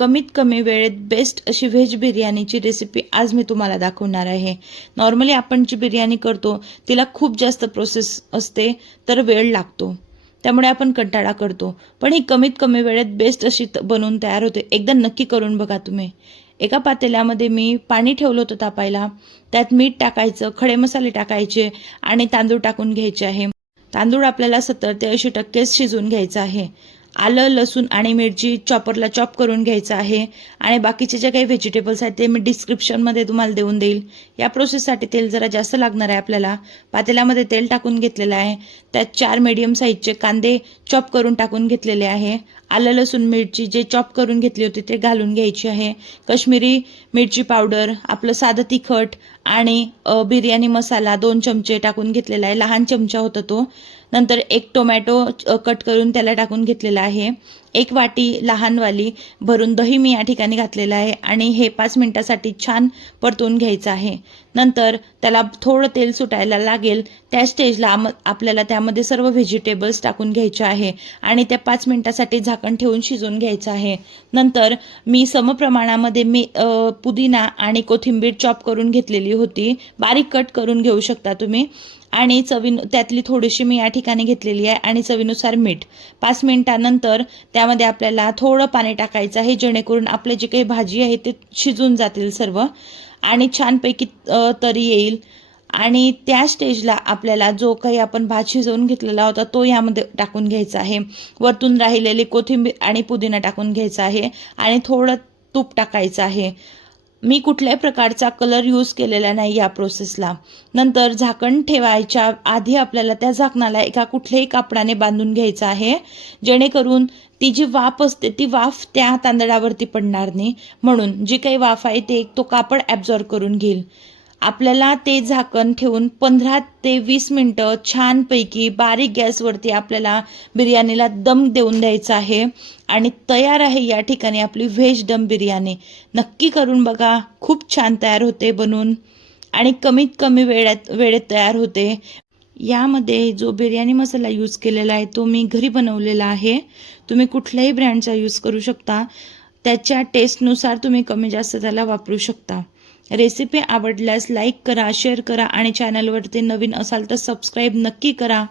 कमीत कमी वेळेत बेस्ट अशी व्हेज बिर्याणीची रेसिपी आज मी तुम्हाला दाखवणार आहे। नॉर्मली आपण जी बिर्याणी करतो तिला खूप जास्त प्रोसेस असते, तर वेळ लागतो, त्यामुळे आपण कंटाळा करतो। पण ही कमीत कमी वेळेत बेस्ट अशी बनवून तयार होते। एकदा नक्की करून बघा तुम्ही। एका पातेल्यामध्ये मी पाणी ठेवलं होतं तापायला, त्यात मीठ टाकायचं, खडे मसाले टाकायचे आणि तांदूळ टाकून घ्यायचे आहे। तांदूळ आपल्याला 70 ते 80% शिजवून घ्यायचं आहे। आलं, लसूण आणि मिरची चॉपरला चॉप करून घ्यायचं आहे आणि बाकीचे जे काही व्हेजिटेबल्स आहेत ते मी डिस्क्रिप्शनमध्ये तुम्हाला देऊन देईल। या प्रोसेससाठी तेल जरा जास्त लागणार आहे आपल्याला। पातेल्यामध्ये तेल टाकून घेतलेलं आहे, त्यात 4 मीडियम साईजचे कांदे चॉप करून टाकून घेतलेले आहे। आलं, लसूण, मिरची जे चॉप करून घेतली होती ते घालून घ्यायची आहे। कश्मीरी मिरची पावडर, आपलं साधं तिखट आणि बिर्याणी मसाला 2 चमचे टाकून घेतलेला आहे, लहान चमचा होता तो। नंतर एक टोमॅटो कट करून त्याला टाकून घेतलेला आहे। एक वाटी लहानवाली भरून दही मी या ठिकाणी घातलेलं आहे आणि हे 5 मिनिटासाठी छान परतून घ्यायचं आहे। नंतर त्याला थोडं तेल सुटायला लागेल त्या स्टेजला आपल्याला त्यामध्ये सर्व व्हेजिटेबल्स टाकून घ्यायचे आहे आणि त्या 5 मिनिटासाठी झाकण ठेवून शिजवून घ्यायचं आहे। नंतर मी समप्रमाणामध्ये पुदिना आणि कोथिंबीर चॉप करून घेतलेली होती, बारीक कट करून घेऊ शकता तुम्ही। आणि त्यातली थोडीशी मी या ठिकाणी घेतलेली आहे आणि चवीनुसार मीठ। 5 मिनिटानंतर त्यामध्ये आपल्याला थोडं पाणी टाकायचं आहे, जेणेकरून आपले जे काही भाजी आहे ते शिजून जातील सर्व आणि छानपैकी तरी येईल। आणि त्या स्टेजला आपल्याला जो काही आपण भात शिजवून घेतलेला होता तो यामध्ये टाकून घ्यायचा आहे। वरतून राहिलेली कोथिंबीर आणि पुदिना टाकून घ्यायचा आहे आणि थोडं तूप टाकायचं आहे। मी कुठल्याही प्रकारचा कलर यूज केलेला नाही या प्रोसेसला। नंतर झाकण ठेवायच्या आधी आपल्याला त्या झाकणाला एका कुठल्याही कापडाने बांधून घ्यायचं आहे, जेणेकरून ती जी वाफ असते ती वाफ त्या तांदळावरती पडणार नाही, म्हणून जी काही वाफ आहे ते तो कापड ॲब्झॉर्ब करून घेईल। आपल्याला ते झाकण ठेवून 15 ते 20 मिनिटं छानपैकी बारीक गॅसवरती आपल्याला बिर्याणीला दम देऊन द्यायचा आहे आणि तयार आहे या ठिकाणी आपली व्हेज दम बिर्याणी। नक्की करून बघा, खूप छान तयार होते बनून आणि कमीत कमी वेळेत तयार होते। यामध्ये जो बिर्याणी मसाला यूज केलेला आहे तो मी घरी बनवलेला आहे। तुम्ही कुठल्याही ब्रँडचा यूज करू शकता, त्याच्या टेस्टनुसार तुम्ही कमी जास्त त्याला वापरू शकता। रेसिपी आवडल्यास लाईक करा, शेअर करा आणि चॅनलवरती नवीन असाल तर सबस्क्राईब नक्की करा।